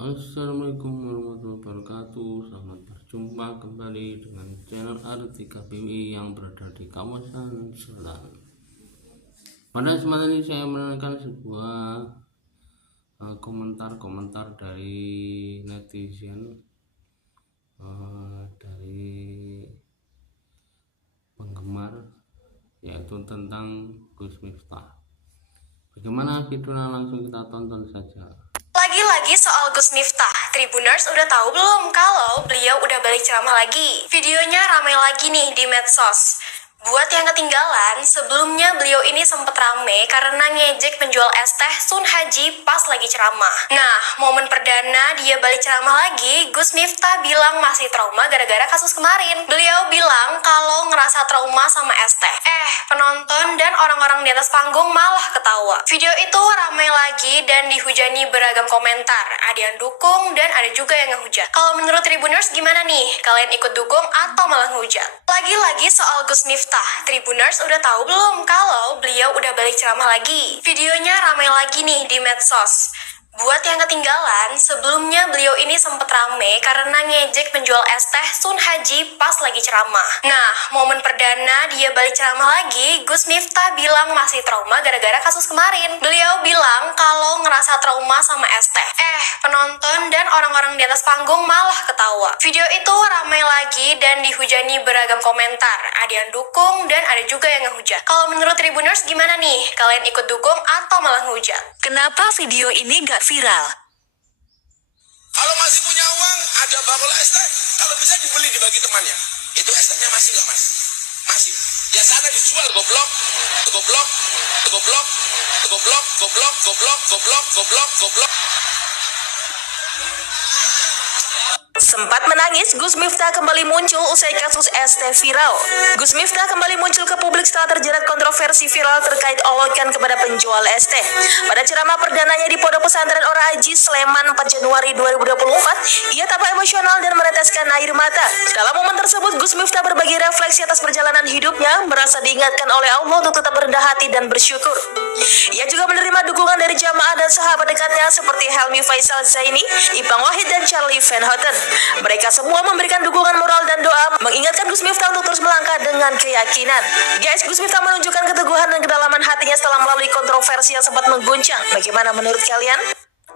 Assalamualaikum warahmatullahi wabarakatuh. Selamat berjumpa kembali dengan channel Artika BWI yang berada di kawasan Selatan. Pada kesempatan ini saya menekankan sebuah komentar dari netizen, dari penggemar, yaitu tentang Gus Miftah. Bagaimana videonya? Langsung kita tonton saja. Lagi-lagi soal Gus Miftah, Tribuners udah tahu belum kalau beliau udah balik ceramah lagi? Videonya ramai lagi nih di medsos. Buat yang ketinggalan, sebelumnya beliau ini sempet rame karena ngejek penjual es teh Sun Haji pas lagi ceramah. Nah, momen perdana dia balik ceramah lagi, Gus Miftah bilang masih trauma gara-gara kasus kemarin. Beliau bilang kalau ngerasa trauma sama es teh. Penonton dan orang-orang di atas panggung malah ketawa. Video itu ramai lagi dan dihujani beragam komentar. Ada yang dukung dan ada juga yang ngehujat. Kalau menurut Tribuners gimana nih? Kalian ikut dukung atau malah ngehujat? Lagi-lagi soal Gus Miftah, Tribuners udah tahu belum kalau beliau udah balik ceramah lagi? Videonya ramai lagi nih di medsos. Buat yang ketinggalan, sebelumnya beliau ini sempet rame karena ngejek penjual es teh Sun Haji pas lagi ceramah. Nah, momen perdana dia balik ceramah lagi, Gus Miftah bilang masih trauma gara-gara kasus kemarin. Beliau bilang kalau ngerasa trauma sama es teh. Penonton dan orang-orang di atas panggung malah ketawa. Video itu ramai lagi dan dihujani beragam komentar. Ada yang dukung dan ada juga yang ngehujat. Kalau menurut Tribuners gimana nih? Kalian ikut dukung atau malah ngehujat? Kenapa video ini gak viral? Kalau masih punya uang, ada bakul es teh, kalau bisa dibeli dibagi temannya. Itu es tehnya masih nggak mas? Masih. Ya sana dijual goblok, goblok, goblok, goblok, goblok, goblok, goblok, goblok, goblok. Sempat menangis, Gus Miftah kembali muncul usai kasus es teh viral. Gus Miftah kembali muncul ke publik setelah terjerat kontroversi viral terkait olokan kepada penjual es teh. Pada ceramah perdananya di Pondok Pesantren Ora-Aji, Sleman 4 Januari 2024, ia tampak emosional dan meneteskan air mata. Dalam momen tersebut, Gus Miftah berbagi refleksi atas perjalanan hidupnya, merasa diingatkan oleh Allah untuk tetap rendah hati dan bersyukur. Ia juga menerima dukungan dari jamaah dan sahabat dekatnya seperti Helmi Faisal Zaini, Ipang Wahid, dan Charlie Van Houten. Mereka semua memberikan dukungan moral dan doa, mengingatkan Gus Miftah untuk terus melangkah dengan keyakinan. Guys, Gus Miftah menunjukkan keteguhan dan kedalaman hatinya setelah melalui kontroversi yang sempat mengguncang. Bagaimana menurut kalian?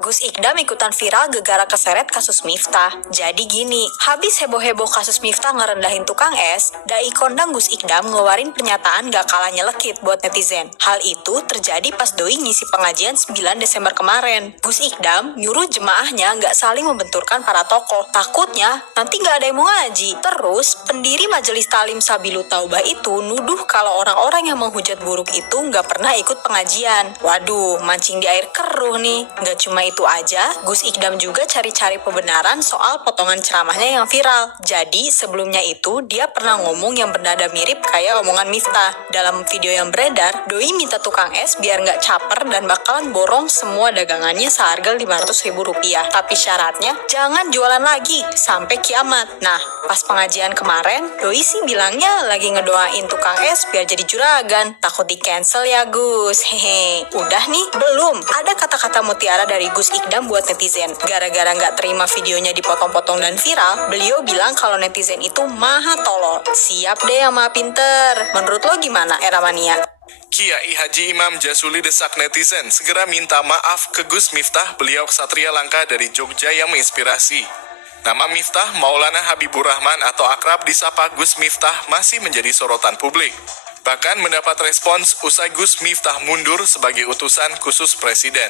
Gus Ikdam ikutan viral gegara keseret kasus Miftah. Jadi gini, habis heboh-heboh kasus Miftah ngerendahin tukang es, dai kondang Gus Ikdam ngeluarin pernyataan gak kalah nyelekit buat netizen. Hal itu terjadi pas doi ngisi pengajian 9 Desember kemarin. Gus Ikdam nyuruh jemaahnya gak saling membenturkan para tokoh. Takutnya nanti gak ada yang mau ngaji. Terus, pendiri Majelis Talim Sabilu Taubah itu nuduh kalau orang-orang yang menghujat buruk itu gak pernah ikut pengajian. Waduh, mancing di air keruh nih. Gak cuma itu aja, Gus Ikdam juga cari-cari pembenaran soal potongan ceramahnya yang viral. Jadi sebelumnya itu dia pernah ngomong yang bernada mirip kayak omongan Miftah. Dalam video yang beredar, doi minta tukang es biar nggak caper dan bakalan borong semua dagangannya seharga Rp500.000. Tapi syaratnya jangan jualan lagi sampai kiamat. Nah, pas pengajian kemarin, doi sih bilangnya lagi ngedoain tukang es biar jadi juragan. Takut di cancel ya Gus. Hehe. Udah nih, belum. Ada kata-kata mutiara dari Gus Ikdam buat netizen. Gara-gara nggak terima videonya dipotong-potong dan viral, beliau bilang kalau netizen itu maha tolol. Siap deh yang maha pinter. Menurut lo gimana, Era Mania? Kiai Haji Imam Jasuli desak netizen segera minta maaf ke Gus Miftah. Beliau ksatria langka dari Jogja yang menginspirasi. Nama Miftah Maulana Habibur Rahman atau akrab disapa Gus Miftah masih menjadi sorotan publik. Bahkan mendapat respons usai Gus Miftah mundur sebagai utusan khusus Presiden.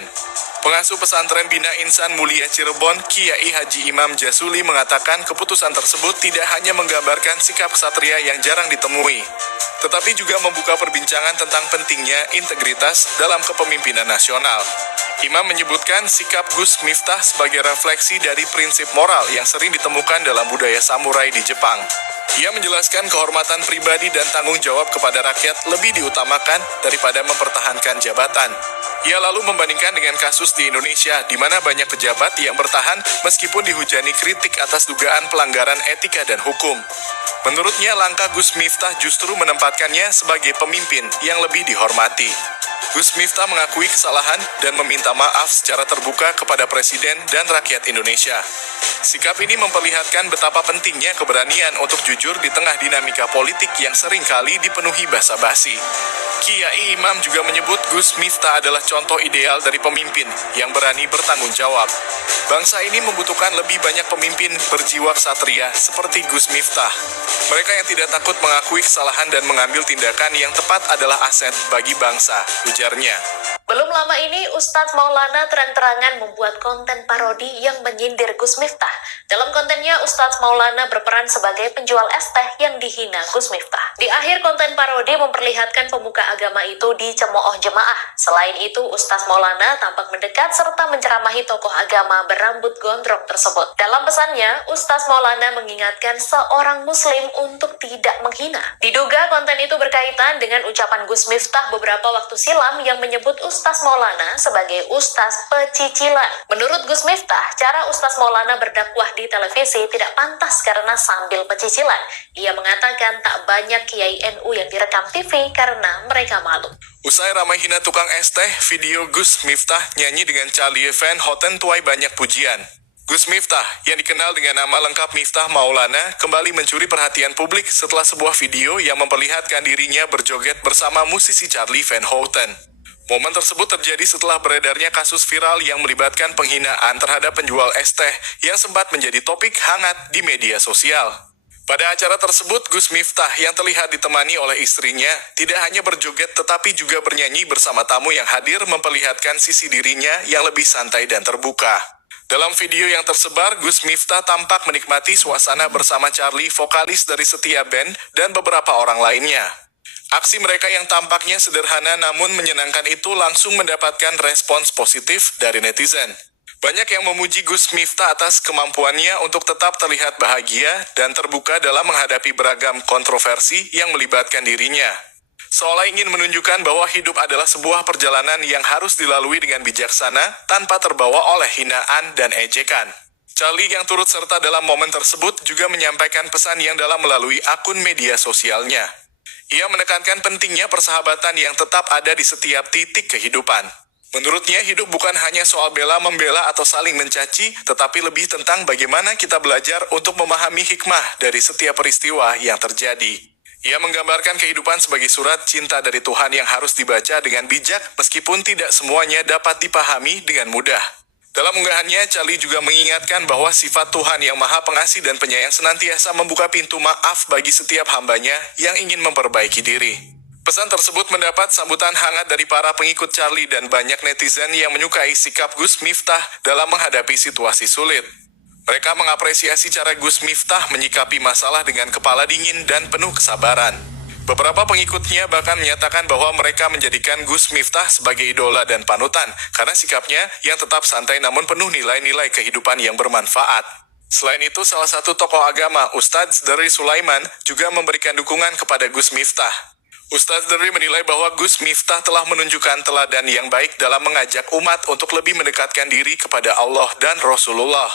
Pengasuh pesantren Bina Insan Mulia Cirebon, Kiai Haji Imam Jasuli mengatakan keputusan tersebut tidak hanya menggambarkan sikap ksatria yang jarang ditemui, tetapi juga membuka perbincangan tentang pentingnya integritas dalam kepemimpinan nasional. Imam menyebutkan sikap Gus Miftah sebagai refleksi dari prinsip moral yang sering ditemukan dalam budaya samurai di Jepang. Ia menjelaskan kehormatan pribadi dan tanggung jawab kepada rakyat lebih diutamakan daripada mempertahankan jabatan. Ia lalu membandingkan dengan kasus di Indonesia, di mana banyak pejabat yang bertahan meskipun dihujani kritik atas dugaan pelanggaran etika dan hukum. Menurutnya, langkah Gus Miftah justru menempatkannya sebagai pemimpin yang lebih dihormati. Gus Miftah mengakui kesalahan dan meminta maaf secara terbuka kepada Presiden dan rakyat Indonesia. Sikap ini memperlihatkan betapa pentingnya keberanian untuk jujur di tengah dinamika politik yang seringkali dipenuhi basa-basi. Kiai Imam juga menyebut Gus Miftah adalah contoh ideal dari pemimpin yang berani bertanggung jawab. Bangsa ini membutuhkan lebih banyak pemimpin berjiwa ksatria seperti Gus Miftah. Mereka yang tidak takut mengakui kesalahan dan mengambil tindakan yang tepat adalah aset bagi bangsa, ujarnya. Belum lama ini, Ustadz Maulana terang-terangan membuat konten parodi yang menyindir Gus Miftah. Dalam kontennya, Ustadz Maulana berperan sebagai penjual es teh yang dihina Gus Miftah. Di akhir konten parodi memperlihatkan pemuka agama itu dicemooh jemaah. Selain itu, Ustadz Maulana tampak mendekat serta menceramahi tokoh agama berambut gondrong tersebut. Dalam pesannya, Ustadz Maulana mengingatkan seorang muslim untuk tidak menghina. Diduga konten itu berkaitan dengan ucapan Gus Miftah beberapa waktu silam yang menyebut Ustadz Maulana sebagai Ustadz pecicilan. Menurut Gus Miftah, cara Ustadz Maulana berdakwah di televisi tidak pantas karena sambil pecicilan. Ia mengatakan tak banyak Kiai NU yang direkam TV karena mereka malu. Usai ramai hina tukang es teh, video Gus Miftah nyanyi dengan Charlie Van Houten tuai banyak pujian. Gus Miftah, yang dikenal dengan nama lengkap Miftah Maulana, kembali mencuri perhatian publik setelah sebuah video yang memperlihatkan dirinya berjoget bersama musisi Charlie Van Houten. Momen tersebut terjadi setelah beredarnya kasus viral yang melibatkan penghinaan terhadap penjual es teh yang sempat menjadi topik hangat di media sosial. Pada acara tersebut, Gus Miftah yang terlihat ditemani oleh istrinya tidak hanya berjoget tetapi juga bernyanyi bersama tamu yang hadir memperlihatkan sisi dirinya yang lebih santai dan terbuka. Dalam video yang tersebar, Gus Miftah tampak menikmati suasana bersama Charlie, vokalis dari Setia Band, dan beberapa orang lainnya. Aksi mereka yang tampaknya sederhana namun menyenangkan itu langsung mendapatkan respons positif dari netizen. Banyak yang memuji Gus Miftah atas kemampuannya untuk tetap terlihat bahagia dan terbuka dalam menghadapi beragam kontroversi yang melibatkan dirinya. Seolah ingin menunjukkan bahwa hidup adalah sebuah perjalanan yang harus dilalui dengan bijaksana tanpa terbawa oleh hinaan dan ejekan. Charlie yang turut serta dalam momen tersebut juga menyampaikan pesan yang dalam melalui akun media sosialnya. Ia menekankan pentingnya persahabatan yang tetap ada di setiap titik kehidupan. Menurutnya, hidup bukan hanya soal bela-membela atau saling mencaci, tetapi lebih tentang bagaimana kita belajar untuk memahami hikmah dari setiap peristiwa yang terjadi. Ia menggambarkan kehidupan sebagai surat cinta dari Tuhan yang harus dibaca dengan bijak, meskipun tidak semuanya dapat dipahami dengan mudah. Dalam unggahannya, Charlie juga mengingatkan bahwa sifat Tuhan yang Maha Pengasih dan Penyayang senantiasa membuka pintu maaf bagi setiap hambanya yang ingin memperbaiki diri. Pesan tersebut mendapat sambutan hangat dari para pengikut Charlie dan banyak netizen yang menyukai sikap Gus Miftah dalam menghadapi situasi sulit. Mereka mengapresiasi cara Gus Miftah menyikapi masalah dengan kepala dingin dan penuh kesabaran. Beberapa pengikutnya bahkan menyatakan bahwa mereka menjadikan Gus Miftah sebagai idola dan panutan karena sikapnya yang tetap santai namun penuh nilai-nilai kehidupan yang bermanfaat. Selain itu, salah satu tokoh agama, Ustadz Deri Sulaiman, juga memberikan dukungan kepada Gus Miftah. Ustadz Deri menilai bahwa Gus Miftah telah menunjukkan teladan yang baik dalam mengajak umat untuk lebih mendekatkan diri kepada Allah dan Rasulullah.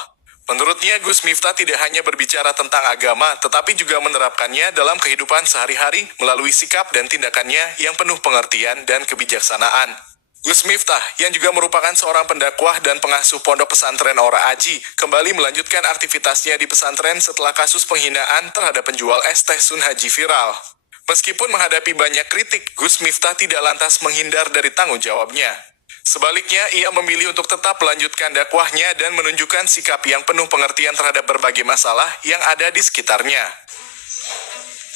Menurutnya, Gus Miftah tidak hanya berbicara tentang agama, tetapi juga menerapkannya dalam kehidupan sehari-hari melalui sikap dan tindakannya yang penuh pengertian dan kebijaksanaan. Gus Miftah, yang juga merupakan seorang pendakwah dan pengasuh pondok pesantren Ora Aji, kembali melanjutkan aktivitasnya di pesantren setelah kasus penghinaan terhadap penjual es teh Sun Haji viral. Meskipun menghadapi banyak kritik, Gus Miftah tidak lantas menghindar dari tanggung jawabnya. Sebaliknya, ia memilih untuk tetap melanjutkan dakwahnya dan menunjukkan sikap yang penuh pengertian terhadap berbagai masalah yang ada di sekitarnya.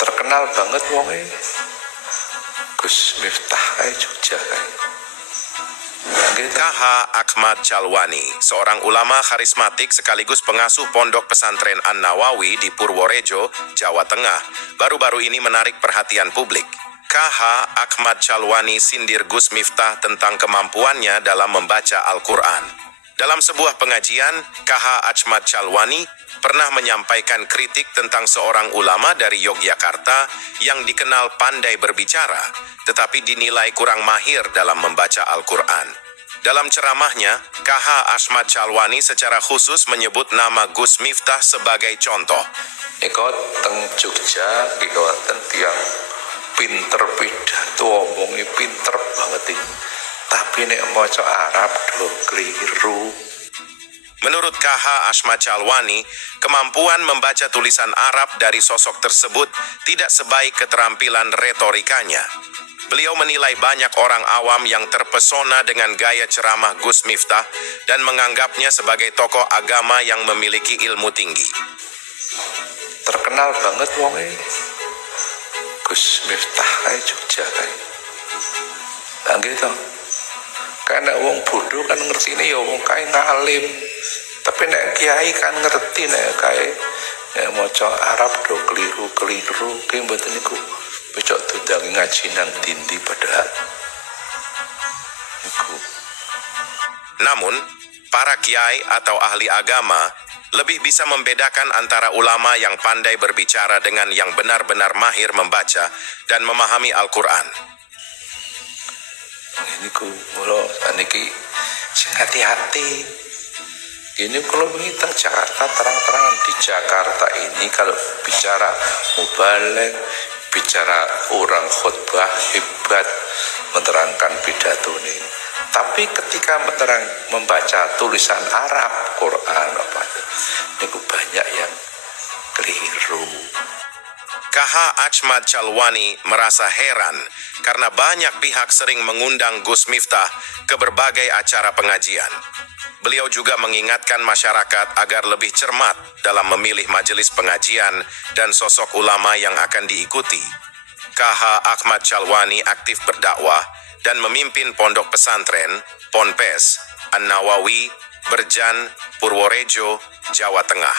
Terkenal banget wonge Gus Miftah kayak Jogja kayak. KH Ahmad Chalwani, seorang ulama karismatik sekaligus pengasuh pondok pesantren An-Nawawi di Purworejo, Jawa Tengah, baru-baru ini menarik perhatian publik. KH Ahmad Chalwani sindir Gus Miftah tentang kemampuannya dalam membaca Al-Quran. Dalam sebuah pengajian, KH Ahmad Chalwani pernah menyampaikan kritik tentang seorang ulama dari Yogyakarta yang dikenal pandai berbicara, tetapi dinilai kurang mahir dalam membaca Al-Quran. Dalam ceramahnya, KH Ahmad Chalwani secara khusus menyebut nama Gus Miftah sebagai contoh. Eko teng Jogja iki wonten tiyang pinter pidato, omongnya pinter banget iki. Tapi nek maca Arab do keliru. Menurut KH Ahmad Chalwani, kemampuan membaca tulisan Arab dari sosok tersebut tidak sebaik keterampilan retorikanya. Beliau menilai banyak orang awam yang terpesona dengan gaya ceramah Gus Miftah dan menganggapnya sebagai tokoh agama yang memiliki ilmu tinggi. Terkenal banget wonge. Gus Miftah kae Jogja kae. Lah gitu. Karena wong bodoh kan ngertine ya wong kae ngalim. Tapi nek kiai kan ngerti nek kae nek maca Arab do keliru-keliru ki mboten niku becok tundangi ngaji nang dindi padahal niku. Namun, para kiai atau ahli agama lebih bisa membedakan antara ulama yang pandai berbicara dengan yang benar-benar mahir membaca dan memahami Al-Quran. Niku mulo saniki sing hati-hati. Ini kalau tentang Jakarta terang-terangan di Jakarta ini kalau bicara mubalek, bicara orang khutbah hebat menerangkan pidato ini. Tapi ketika membaca tulisan Arab Quran apa itu banyak yang keliru. KH Ahmad Chalwani merasa heran karena banyak pihak sering mengundang Gus Miftah ke berbagai acara pengajian. Beliau juga mengingatkan masyarakat agar lebih cermat dalam memilih majelis pengajian dan sosok ulama yang akan diikuti. KH Ahmad Chalwani aktif berdakwah dan memimpin pondok pesantren, Ponpes, An-Nawawi, Berjan, Purworejo, Jawa Tengah.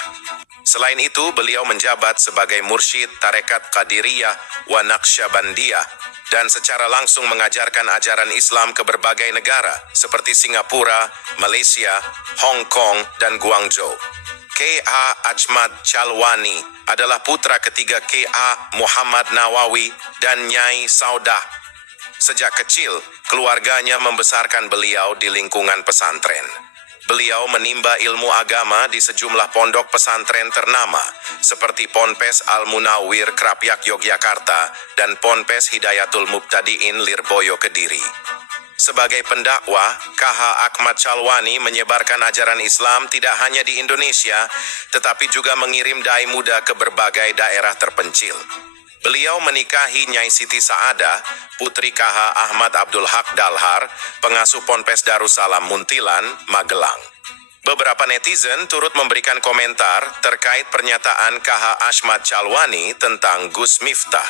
Selain itu, beliau menjabat sebagai mursyid Tarekat Qadiriyah wa Naqsyabandiyah dan secara langsung mengajarkan ajaran Islam ke berbagai negara seperti Singapura, Malaysia, Hong Kong, dan Guangzhou. K.A. Ahmad Chalwani adalah putra ketiga K.A. Muhammad Nawawi dan Nyai Saudah. Sejak kecil, keluarganya membesarkan beliau di lingkungan pesantren. Beliau menimba ilmu agama di sejumlah pondok pesantren ternama seperti Ponpes Al-Munawwir Krapyak Yogyakarta dan Ponpes Hidayatul Mubtadiin Lirboyo Kediri. Sebagai pendakwah, KH Ahmad Chalwani menyebarkan ajaran Islam tidak hanya di Indonesia, tetapi juga mengirim dai muda ke berbagai daerah terpencil. Beliau menikahi Nyai Siti Saadah, putri KH Ahmad Abdul Haq Dalhar, pengasuh Ponpes Darussalam Muntilan, Magelang. Beberapa netizen turut memberikan komentar terkait pernyataan KH Ahmad Chalwani tentang Gus Miftah.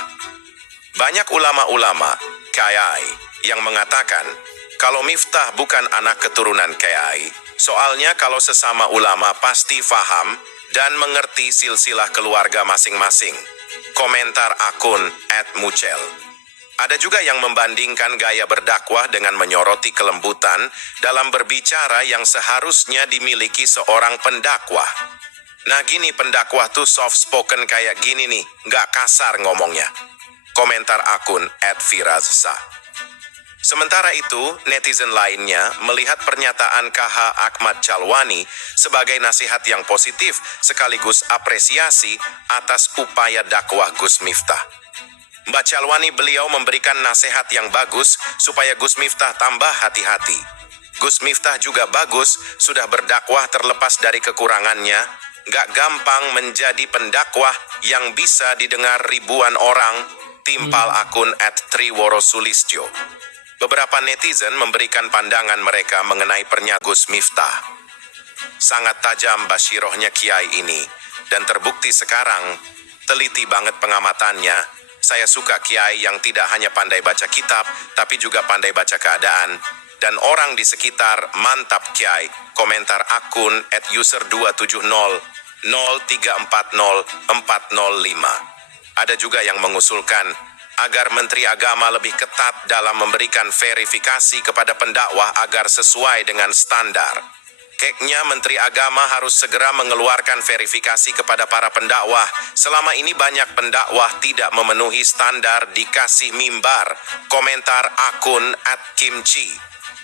Banyak ulama-ulama, kiai, yang mengatakan kalau Miftah bukan anak keturunan kiai, soalnya kalau sesama ulama pasti faham dan mengerti silsilah keluarga masing-masing. Komentar akun @mucel. Ada juga yang membandingkan gaya berdakwah dengan menyoroti kelembutan dalam berbicara yang seharusnya dimiliki seorang pendakwah. Nah gini pendakwah tuh soft spoken kayak gini nih, nggak kasar ngomongnya. Komentar akun @firazsa. Sementara itu, netizen lainnya melihat pernyataan KH Ahmad Chalwani sebagai nasihat yang positif sekaligus apresiasi atas upaya dakwah Gus Miftah. Mbak Chalwani beliau memberikan nasihat yang bagus supaya Gus Miftah tambah hati-hati. Gus Miftah juga bagus, sudah berdakwah terlepas dari kekurangannya, gak gampang menjadi pendakwah yang bisa didengar ribuan orang, timpal akun @triworosulistyo. Beberapa netizen memberikan pandangan mereka mengenai pernyataan Gus Miftah. Sangat tajam basyirohnya kiai ini, dan terbukti sekarang, teliti banget pengamatannya. Saya suka kiai yang tidak hanya pandai baca kitab, tapi juga pandai baca keadaan. Dan orang di sekitar, mantap kiai, komentar akun @user27003400405. Ada juga yang mengusulkan agar Menteri Agama lebih ketat dalam memberikan verifikasi kepada pendakwah agar sesuai dengan standar. Kayaknya Menteri Agama harus segera mengeluarkan verifikasi kepada para pendakwah. Selama ini banyak pendakwah tidak memenuhi standar dikasih mimbar. Komentar akun @kimchi.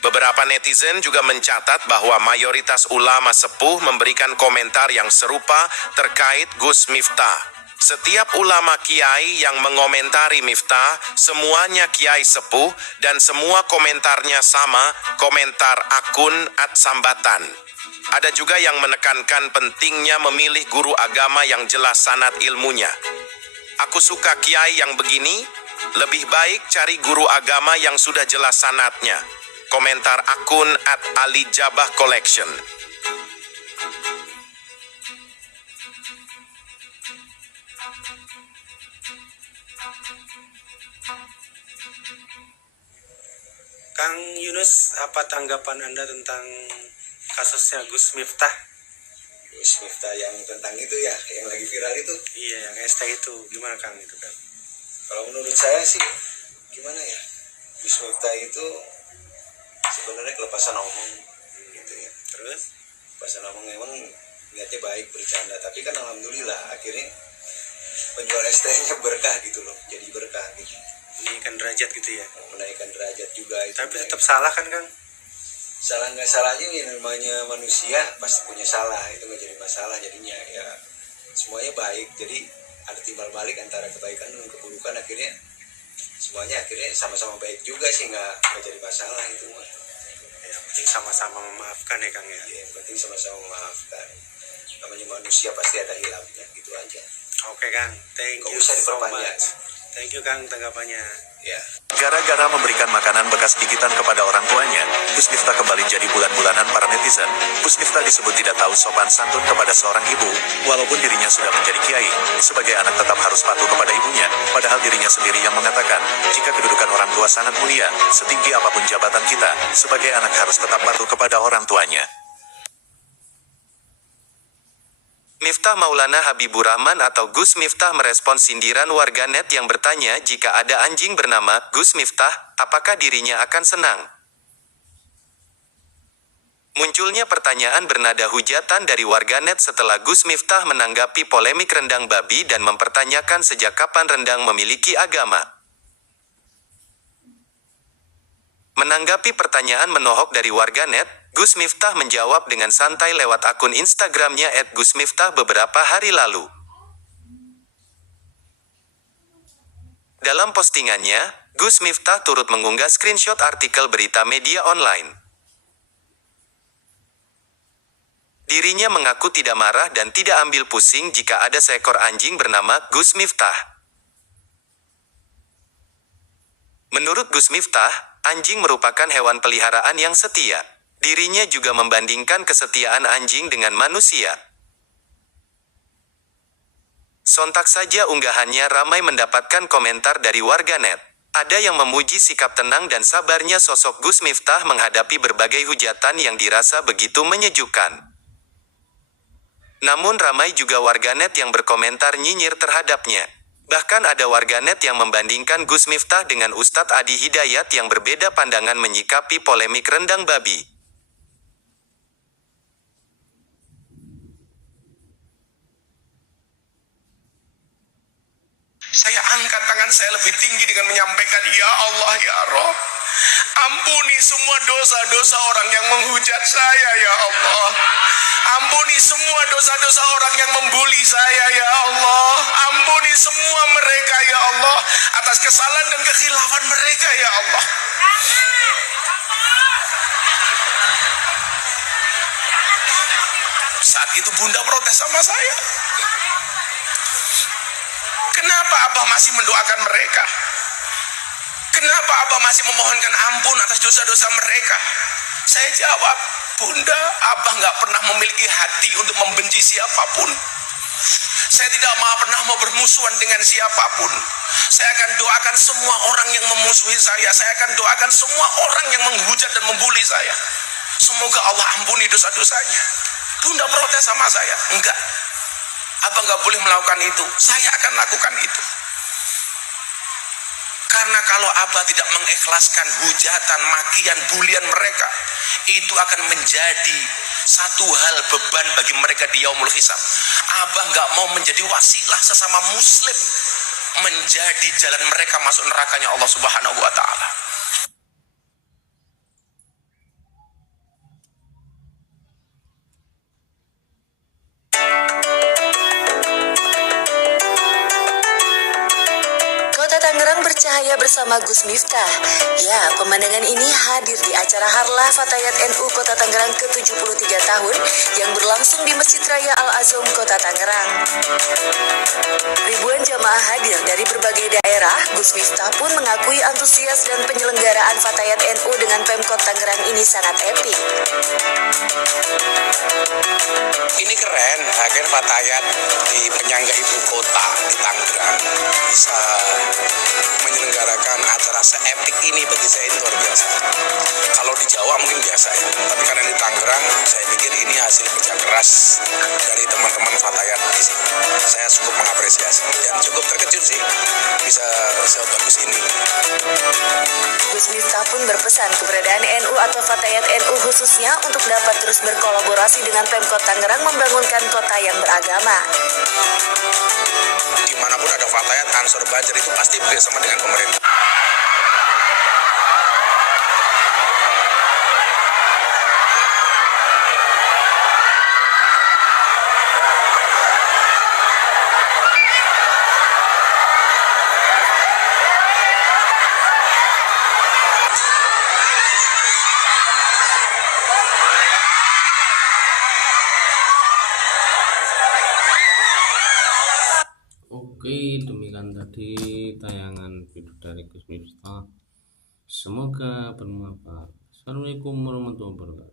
Beberapa netizen juga mencatat bahwa mayoritas ulama sepuh memberikan komentar yang serupa terkait Gus Miftah. Setiap ulama kiai yang mengomentari Miftah, semuanya kiai sepuh dan semua komentarnya sama, komentar akun @sambatan. Ada juga yang menekankan pentingnya memilih guru agama yang jelas sanad ilmunya. Aku suka kiai yang begini, lebih baik cari guru agama yang sudah jelas sanadnya. Komentar akun @alijabah_collection. Kang Yunus, apa tanggapan Anda tentang kasusnya Gus Miftah? Gus Miftah yang tentang itu ya, yang lagi viral itu. Iya, yang ST itu. Gimana Kang itu Kang? Kalau menurut saya sih, gimana ya, Gus Miftah itu sebenarnya kelepasan omong gitu ya. Terus? Kelepasan omong memang niatnya baik, bercanda. Tapi kan alhamdulillah akhirnya penjual ST-nya berkah gitu loh, jadi berkah gitu. Menaikkan derajat gitu ya? Menaikkan derajat juga itu. Tapi tetap salah kan Kang? Salah nggak salahnya ya, namanya manusia pasti punya salah, itu nggak jadi masalah jadinya ya, semuanya baik. Jadi ada timbal balik antara kebaikan dan keburukan, akhirnya semuanya akhirnya sama-sama baik juga sih, nggak jadi masalah itu mah. Yang penting sama-sama memaafkan ya Kang ya? Ya, yang penting sama-sama memaafkan, namanya manusia pasti ada hilangnya, gitu aja. Oke Kang, thank Nggak you usah so diperpanjang. much. Thank you Kang tanggapannya. Ya. Gara-gara memberikan makanan bekas gigitan kepada orang tuanya, Gus Miftah kembali jadi bulan-bulanan para netizen. Gus Miftah disebut tidak tahu sopan santun kepada seorang ibu, walaupun dirinya sudah menjadi kiai. Sebagai anak tetap harus patuh kepada ibunya, padahal dirinya sendiri yang mengatakan, jika kedudukan orang tua sangat mulia, setinggi apapun jabatan kita, sebagai anak harus tetap patuh kepada orang tuanya. Miftah Maulana Habibur Rahman atau Gus Miftah merespons sindiran warganet yang bertanya jika ada anjing bernama Gus Miftah, apakah dirinya akan senang? Munculnya pertanyaan bernada hujatan dari warganet setelah Gus Miftah menanggapi polemik rendang babi dan mempertanyakan sejak kapan rendang memiliki agama. Menanggapi pertanyaan menohok dari warganet, Gus Miftah menjawab dengan santai lewat akun Instagramnya @gusmiftah beberapa hari lalu. Dalam postingannya, Gus Miftah turut mengunggah screenshot artikel berita media online. Dirinya mengaku tidak marah dan tidak ambil pusing jika ada seekor anjing bernama Gus Miftah. Menurut Gus Miftah, anjing merupakan hewan peliharaan yang setia. Dirinya juga membandingkan kesetiaan anjing dengan manusia. Sontak saja unggahannya ramai mendapatkan komentar dari warganet. Ada yang memuji sikap tenang dan sabarnya sosok Gus Miftah menghadapi berbagai hujatan yang dirasa begitu menyejukkan. Namun ramai juga warganet yang berkomentar nyinyir terhadapnya. Bahkan ada warganet yang membandingkan Gus Miftah dengan Ustadz Adi Hidayat yang berbeda pandangan menyikapi polemik rendang babi. Saya angkat tangan saya lebih tinggi dengan menyampaikan, Ya Allah, Ya Rob, ampuni semua dosa-dosa orang yang menghujat saya, Ya Allah. Ampuni semua dosa-dosa orang yang membuli saya, Ya Allah. Ampuni semua mereka, Ya Allah, atas kesalahan dan kekhilafan mereka, Ya Allah. Saat itu Bunda protes sama saya. Kenapa Abah masih mendoakan mereka? Kenapa Abah masih memohonkan ampun atas dosa-dosa mereka? Saya jawab, Bunda, Abah nggak pernah memiliki hati untuk membenci siapapun. Saya tidak pernah mau bermusuhan dengan siapapun. Saya akan doakan semua orang yang memusuhi saya. Saya akan doakan semua orang yang menghujat dan membuli saya. Semoga Allah ampuni dosa-dosanya. Bunda protes sama saya, enggak. Abang nggak boleh melakukan itu. Saya akan lakukan itu. Karena kalau Abah tidak mengikhlaskan hujatan, makian, bulian mereka, itu akan menjadi satu hal beban bagi mereka di yaumul hisab. Abah nggak mau menjadi wasilah sesama muslim menjadi jalan mereka masuk nerakanya Allah Subhanahu wa Ta'ala. Cahaya bersama Gus Miftah. Ya, pemandangan ini hadir di acara Harlah Fatayat NU Kota Tangerang ke-73 tahun yang berlangsung di Masjid Raya Al-Azom Kota Tangerang. Ribuan jamaah hadir dari berbagai daerah. Gus Miftah pun mengakui antusias dan penyelenggaraan Fatayat NU dengan Pemkot Tangerang ini sangat epik. Ini keren, akhir Fatayat di penyangga ibu kota di Tangerang bisa menyelenggarakan acara seepik ini. Bagi saya ini luar biasa. Kalau di Jawa mungkin biasa ya, tapi karena di Tangerang saya pikir ini hasil kerja keras dari teman-teman Fatayat di sini. Saya cukup mengapresiasi dan cukup terkejut sih bisa sebagus ini. Gus Miftah pun berpesan keberadaan NU atau Fatayat NU khususnya untuk dapat terus berkolaborasi dengan Pemkot Tangerang membangunkan kota yang beragama. Dimanapun ada Fatayat, Ansor Banjar itu pasti bekerjasama dengan pemerintah. Oke, demikian tadi tayangan video dari Gus Miftah. Semoga bermanfaat. Assalamualaikum warahmatullahi wabarakatuh.